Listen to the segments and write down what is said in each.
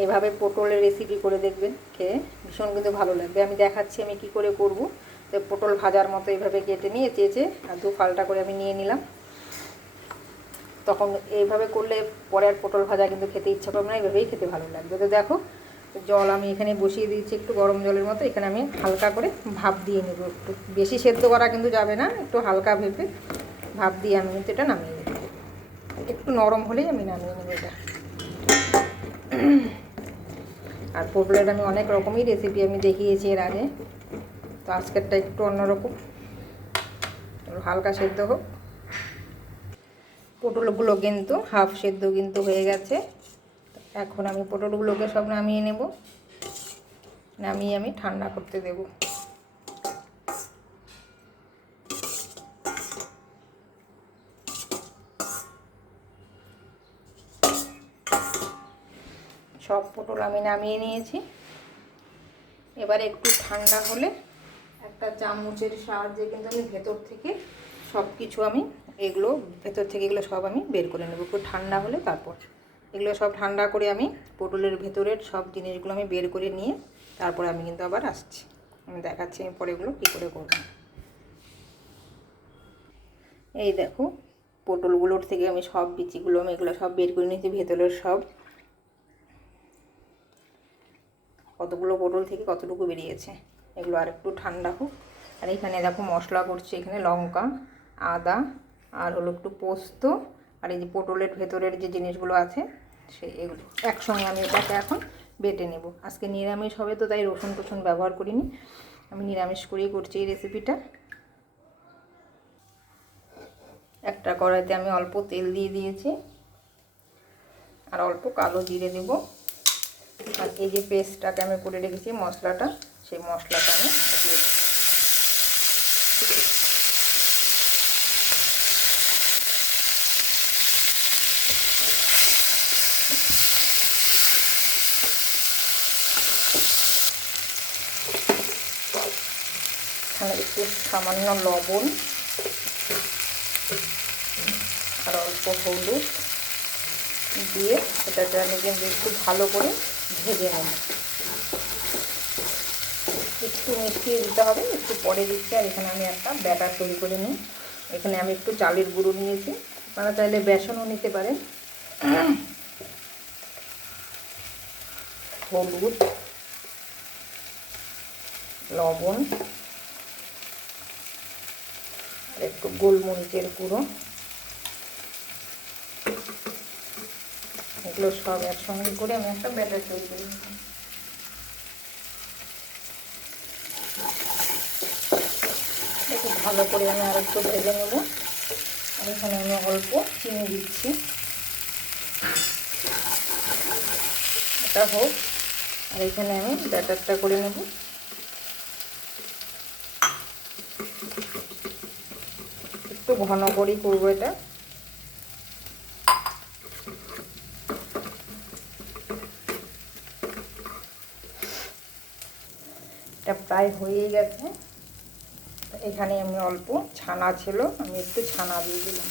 এইভাবে পটলের রেসিপি করে দেখবেন, খেয়ে ভীষণ কিন্তু ভালো লাগবে। আমি দেখাচ্ছি আমি কি করে করব। তো পটল ভাজার মতো এইভাবে কেটে নিয়ে চেঁচে আর দু ফালটা করে আমি নিয়ে নিলাম। তখন এইভাবে করলে পরে আর পটল ভাজা কিন্তু খেতে ইচ্ছা করবে না, এইভাবেই খেতে ভালো লাগবে। তো দেখো জল আমি এখানে বসিয়ে দিয়েছি একটু গরম জলের মতো। এখানে আমি হালকা করে ভাপ দিয়ে নেব, একটু বেশি সেদ্ধ করা কিন্তু যাবে না, একটু হালকা ভেপে ভাপ দিয়ে আমি কিন্তু এটা নামিয়ে নেব। একটু নরম হলেই আমি নামিয়ে নেব এটা। আর পটলের আমি অনেক রকমই রেসিপি আমি দেখিয়েছি এর আগে, তো আজকেরটা একটু অন্যরকম, হালকা সেদ্ধ হোক। পটলগুলো কিন্তু হাফ সেদ্ধ কিন্তু হয়ে গেছে। এখন আমি পটলগুলোকে সব নামিয়ে নেব, নামিয়ে আমি ঠান্ডা করতে দেব। সব পটল আমি নামিয়ে নিয়েছি। এবারে একটু ঠান্ডা হলে একটা চামচের সাহায্যে কিন্তু আমি ভেতর থেকে সব কিছু আমি এগুলো ভেতর থেকে এগুলো সব আমি বের করে নেব। একটু ঠান্ডা হলে তারপর এগুলো সব ঠান্ডা করে আমি পটলের ভেতরের সব জিনিসগুলো আমি বের করে নিয়ে তারপরে আমি কিন্তু আবার আসছি, আমি দেখাচ্ছি আমি পরে এগুলো কী করে করব। এই দেখো পটলগুলোর থেকে আমি সব বিচিগুলো আমি এগুলো সব বের করে নিয়েছি, ভেতরের সব কতগুলো পটল থেকে কতটুকু বেরিয়েছে। এগুলো আর একটু ঠান্ডা হোক। আর এখানে দেখো মশলা করছি, এখানে লঙ্কা, আদা আর হলো একটু পোস্ত আর এই যে পটলের ভেতরের যে জিনিসগুলো আছে এগুলো একসঙ্গে আমি এটাকে এখন বেটে নেব। আজকে নিরামিষ হবে তো তাই রসুন টসুন ব্যবহার করিনি, আমি নিরামিষ করেই করছি এই রেসিপিটা। একটা কড়াইতে আমি অল্প তেল দিয়ে দিয়েছি আর অল্প কালো জিরে দেব। আর এই যে পেস্টটাকে আমি করে রেখেছি মশলাটা, সেই মশলাটা আমি দিয়ে দেব। এখানে একটু সামান্য লবণ আর অল্প হলুদ দিয়ে এটাকে আমি কিন্তু একটু ভালো করে ভেজে নেব। একটু মিশিয়ে দিতে হবে, একটু পরে দিচ্ছি। আর এখানে আমি একটা ব্যাটার তৈরি করে নিই। এখানে আমি একটু চালের গুঁড়ো নিয়েছি, আপনারা চাইলে বেসনও নিতে পারেন। হলুদ, লবণ আর একটু গোলমরিচের গুঁড়ো, এগুলো সব একসঙ্গে করে আমি একটা ব্যাটার তৈরি করে নিই। একটু ভালো করে আমি আর একটু ভেজে নেব। আর এখানে আমি অল্প চিনি দিচ্ছি, এটা হোক। আর এখানে আমি ব্যাটারটা করে নেব। একটু ঘন করেই করবো এটা। এটা প্রায় হয়েই গেছে। এখানে আমি অল্প ছানা ছিল, আমি একটু ছানা দিয়ে দিলাম।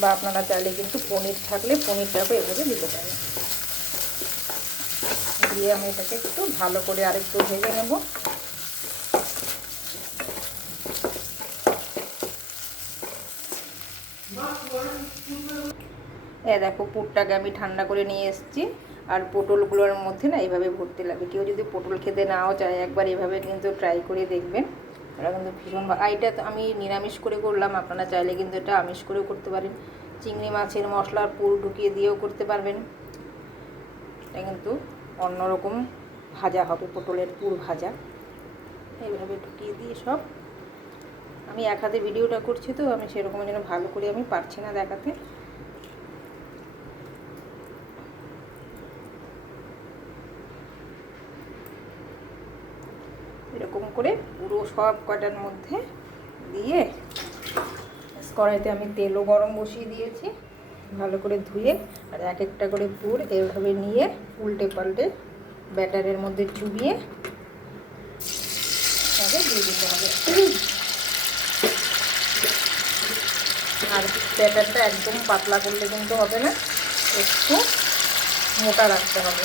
বা আপনারা চাইলে কিন্তু পনির থাকলে পনিরটাকে এভাবে দিতে পারেন। দিয়ে আমি এটাকে একটু ভালো করে আরেকটু ভেজে নেব। দেখো পুরটাকে আমি ঠান্ডা করে নিয়ে এসেছি। আর পটলগুলোর মধ্যে না এইভাবে ভরতে লাগে। কেউ যদি পটল খেতে নাও চায় একবার এভাবে কিন্তু ট্রাই করে দেখবেন, এটা কিন্তু ভীষণ। এইটা তো আমি নিরামিষ করে করলাম, আপনারা চাইলে কিন্তু এটা আমিষ করেও করতে পারেন। চিংড়ি মাছের মশলার পুর ঢুকিয়ে দিয়েও করতে পারবেন। এটা কিন্তু অন্যরকম ভাজা হবে, পটলের পুর ভাজা। এইভাবে ঢুকিয়ে দিয়ে সব আমি এক হাতে ভিডিওটা করছি তো আমি সেরকম যেন ভালো করে আমি পারছি না দেখাতে। এরকম করে পুরো সব কটার মধ্যে দিয়ে কড়াইতে আমি তেলও গরম বসিয়ে দিয়েছি, ভালো করে ধুয়ে। আর এক একটা করে পুর এইভাবে নিয়ে উল্টে পাল্টে ব্যাটারের মধ্যে চুবিয়ে তবে দিয়ে দিতে হবে। আর ব্যাটারটা একদম পাতলা করলে কিন্তু হবে না, একটু মোটা রাখতে হবে।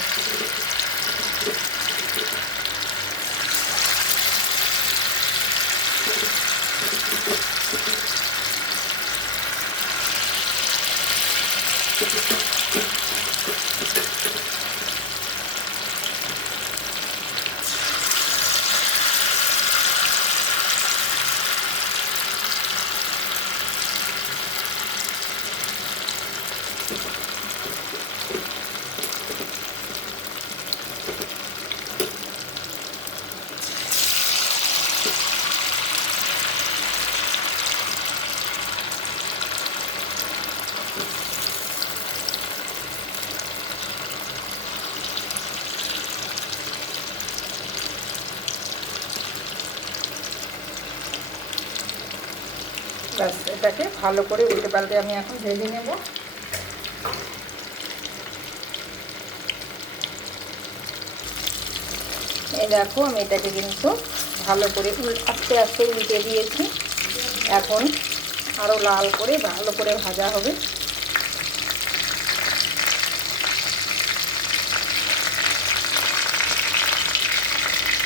ব্যাস, এটাকে ভালো করে উল্টে পাল্টে আমি এখন ভেজে নেব। এই দেখো আমি এটাকে কিন্তু ভালো করে আস্তে আস্তে উল্টে দিয়েছি। এখন আরও লাল করে ভালো করে ভাজা হবে।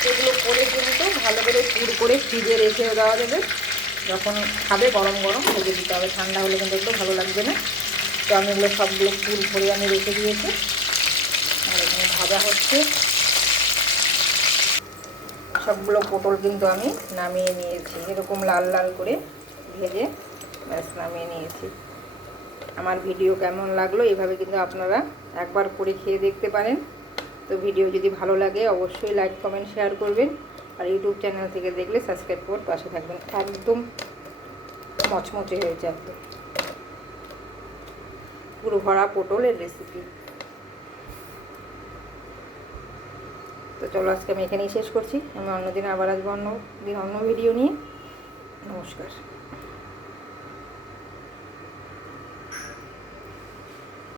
এগুলো করে কিন্তু ভালো করে পুর করে ফ্রিজে রেখে দেওয়া যাবে, যখন খাবে গরম গরম ভেজে দিতে হবে, ঠান্ডা হলে কিন্তু একটু ভালো লাগবে না। তো আমি এগুলো সবগুলো পুর ভরে আমি রেখে দিয়েছি, আর এখানে ভাজা হচ্ছে। সবগুলো পটল কিন্তু আমি নামিয়ে নিয়েছি, এরকম লাল লাল করে ভেজে ব্যাস নামিয়ে নিয়েছি। আমার ভিডিও কেমন লাগলো এভাবে কিন্তু আপনারা একবার করে খেয়ে দেখতে পারেন। তো ভিডিও যদি ভালো লাগে অবশ্যই লাইক কমেন্ট শেয়ার করবেন, আর ইউটিউব চ্যানেল থেকে দেখলে সাবস্ক্রাইব করে পাশে থাকবেন। একদম মচমচে হয়েছে, একদম পুরো ভরা পটলের রেসিপি। তো চলো আজকে আমি এখানেই শেষ করছি। আমি অন্যদিন আবার আসবো অন্য ভিডিও নিয়ে। নমস্কার।